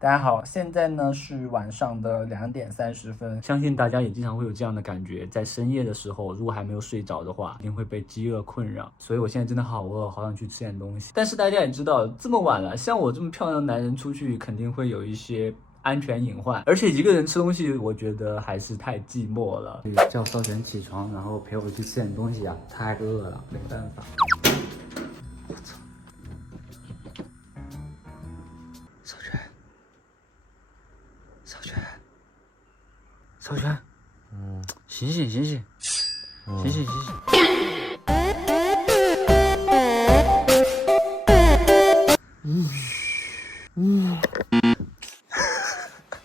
大家好，现在呢是晚上的2点30分，相信大家也经常会有这样的感觉，在深夜的时候，如果还没有睡着的话，一定会被饥饿困扰。所以我现在真的好饿，好想去吃点东西。但是大家也知道，这么晚了，像我这么漂亮的男人出去，肯定会有一些安全隐患，而且一个人吃东西，我觉得还是太寂寞了。叫少璇起床，然后陪我去吃点东西啊，太饿了，没办法。我操！少璇。少璇，醒醒，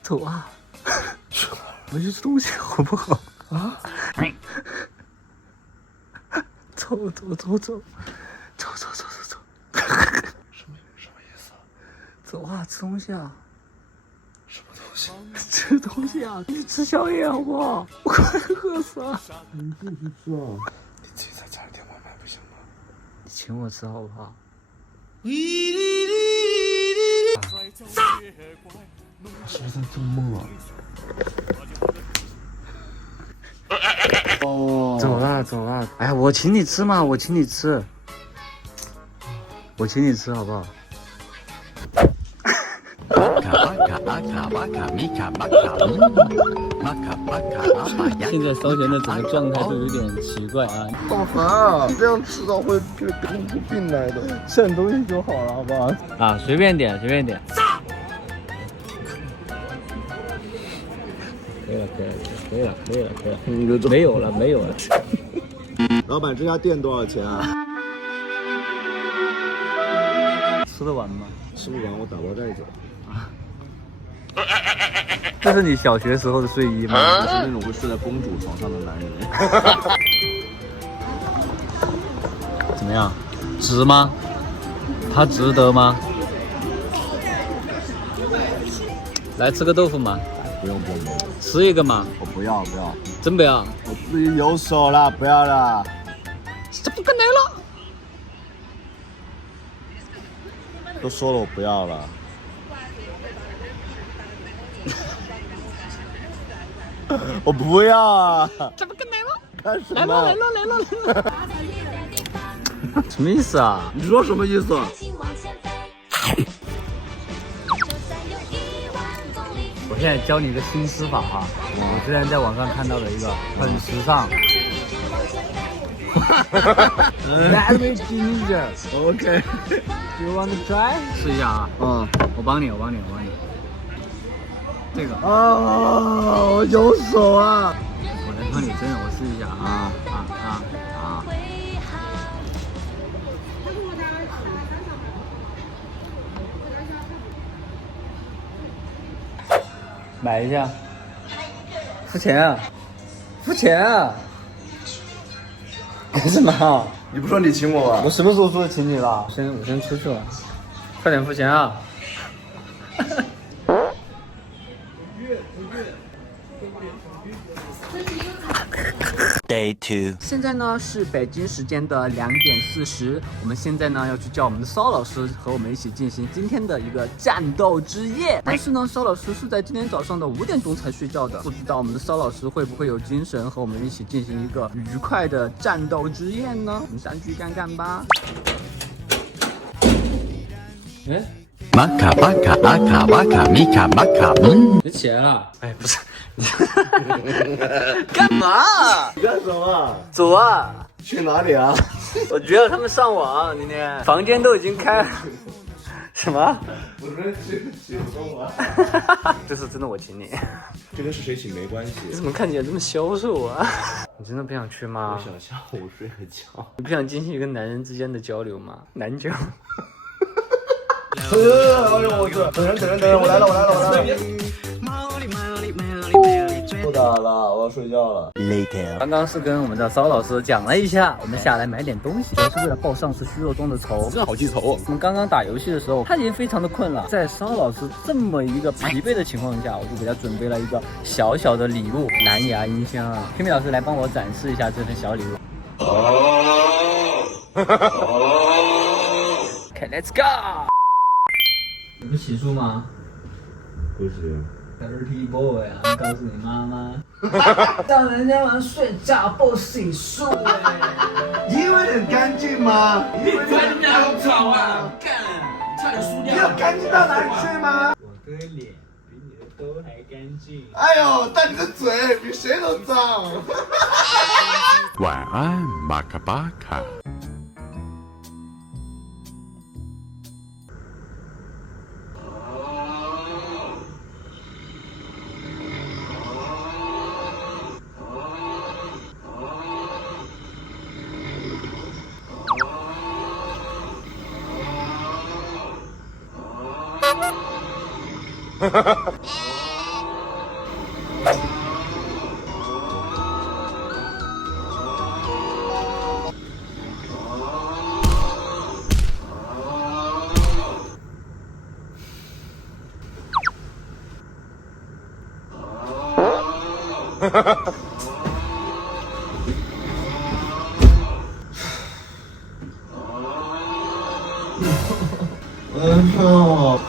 走啊，我去吃东西好不好啊？走，什么意思啊？走啊，吃东西啊！什么东西？吃东西啊！你吃宵夜好不好？我快饿死了。你自己吃啊！你自己再加一点外卖不行吗？你请我吃好不好？是不是在做梦啊？哦，走啦！哎呀，我请你吃嘛，我请你吃好不好？现在少璇的整个状态都有点奇怪啊！好烦啊！这样吃到会变恐怖病来的。吃点东西就好了，好不好？啊，随便点。可以了。没有了。老板，这家店多少钱啊？吃得完吗？吃不完我打包带走。这是你小学时候的睡衣吗？我是那种会睡在公主床上的男人。怎么样？值吗？它值得吗？来吃个豆腐嘛？不用，吃一个嘛？我不要，真不要？我自己有手了，不要了。这不可能了！都说了我不要了。我不要啊！这不可能了！干什么？来了！什么意思啊？你说什么意思？我现在教你一个新吃法哈，我之前在网上看到了一个很时尚。Very ginger. OK. Do you want to try? 试一下啊。我帮你。这个。我有手啊！我来帮你，真的，我试一下啊。买一下，付钱啊！干什么？你不说你请我吗？我什么时候说请你了？我先出去了，快点付钱啊！Day 2，现在呢是北京时间的2点40，我们现在呢要去叫我们的骚老师和我们一起进行今天的一个战斗之夜。但是呢，骚老师是在今天早上的5点钟才睡觉的，不知道我们的骚老师会不会有精神和我们一起进行一个愉快的战斗之夜呢？我们上去看看吧。玛卡巴卡阿卡巴卡米卡巴卡，别起来了！哎，不是。干嘛？你干什么？走啊！去哪里啊？我觉得他们上网，今天房间都已经开了。什么？我说请不动啊。这是真的，我请你。这跟是谁请没关系。你怎么看起来这么消瘦啊？你真的不想去吗？我想下午睡个觉。你不想进行一个男人之间的交流吗？男交。哎呦，等人，我来了。不打了，我要睡觉了。Later， 刚刚是跟我们的骚老师讲了一下，我们下来买点东西，主要是为了报上次虚弱中的仇。真的好记仇。我们刚刚打游戏的时候，他已经非常的困了，在骚老师这么一个疲惫的情况下，我就给他准备了一个小小的礼物——蓝牙音箱啊。天明老师来帮我展示一下这份小礼物。OK，Let's go。你不洗漱吗？不是。Dirty boy 啊，告诉你妈妈，让人家玩睡觉不洗漱哎。你以为很干净吗？你们俩好吵啊！干，差点输掉。你要干净到哪里去吗？我的脸比你的都还干净。哎呦，但你的嘴比谁都脏。晚安，马卡巴卡。哈哈哈。哈哈哈。哦。哎呦！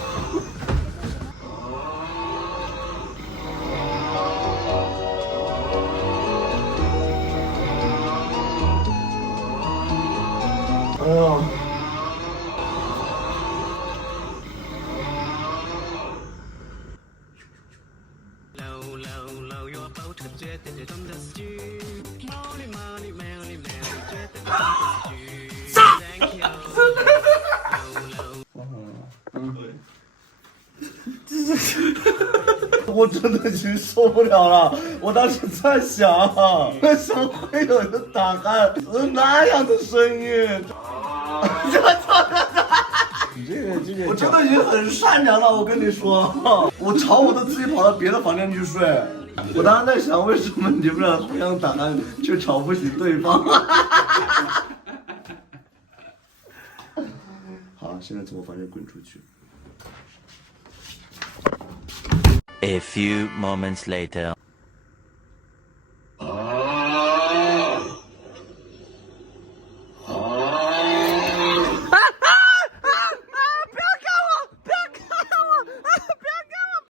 我真的已经受不了了。我当时在想，为什么会有人打鼾是那样的声音？我真的已经很善良了，我跟你说，我朝我的自己跑到别的房间去睡。我当时在想，为什么你们俩互相打鼾却吵不醒对方？好，现在从我房间滚出去。A few moments later.